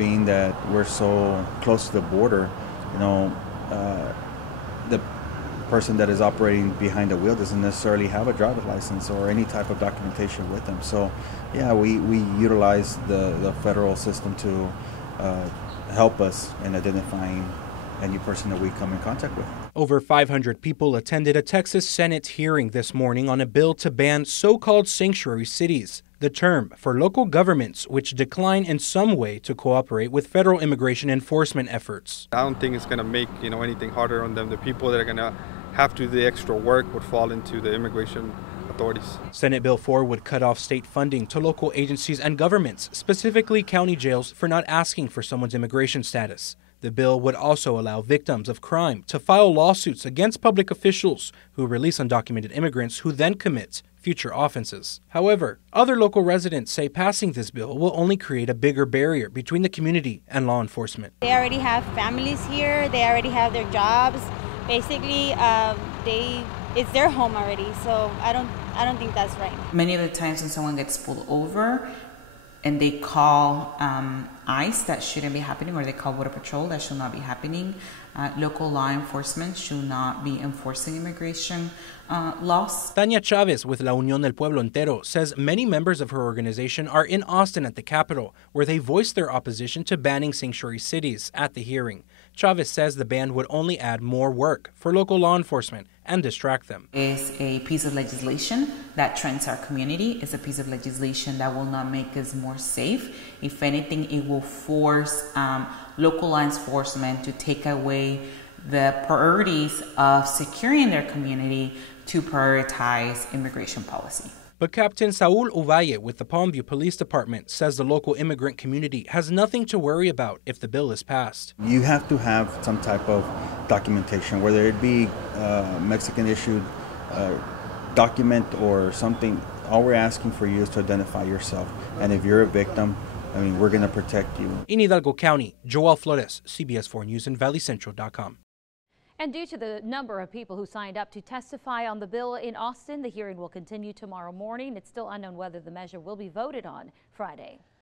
being that we're so close to the border, the person that is operating behind the wheel doesn't necessarily have a driver's license or any type of documentation with them. So, yeah, we utilize the federal system to help us in identifying any person that we come in contact with. Over 500 people attended a Texas Senate hearing this morning on a bill to ban so-called sanctuary cities, the term for local governments which decline in some way to cooperate with federal immigration enforcement efforts. I don't think it's going to make anything harder on them. The people that are going to have to do the extra work would fall into the immigration authorities. Senate Bill 4 would cut off state funding to local agencies and governments, specifically county jails, for not asking for someone's immigration status. The bill would also allow victims of crime to file lawsuits against public officials who release undocumented immigrants who then commit future offenses. However, other local residents say passing this bill will only create a bigger barrier between the community and law enforcement. They already have families here. They already have their jobs. Basically, it's their home already. So I don't think that's right. Many of the times when someone gets pulled over and they call ICE, that shouldn't be happening, or they call Border Patrol, that should not be happening. Local law enforcement should not be enforcing immigration laws. Tania Chavez with La Unión del Pueblo Entero says many members of her organization are in Austin at the Capitol, where they voiced their opposition to banning sanctuary cities at the hearing. Chavez says the ban would only add more work for local law enforcement and distract them. It's a piece of legislation that threatens our community. It's a piece of legislation that will not make us more safe. If anything, it will force local law enforcement to take away the priorities of securing their community to prioritize immigration policy. But Captain Saul Uvalle with the Palmview Police Department says the local immigrant community has nothing to worry about if the bill is passed. You have to have some type of documentation, whether it be Mexican-issued document or something. All we're asking for you is to identify yourself. And if you're a victim, we're going to protect you. In Hidalgo County, Joel Flores, CBS 4 News and ValleyCentral.com. And due to the number of people who signed up to testify on the bill in Austin, the hearing will continue tomorrow morning. It's still unknown whether the measure will be voted on Friday.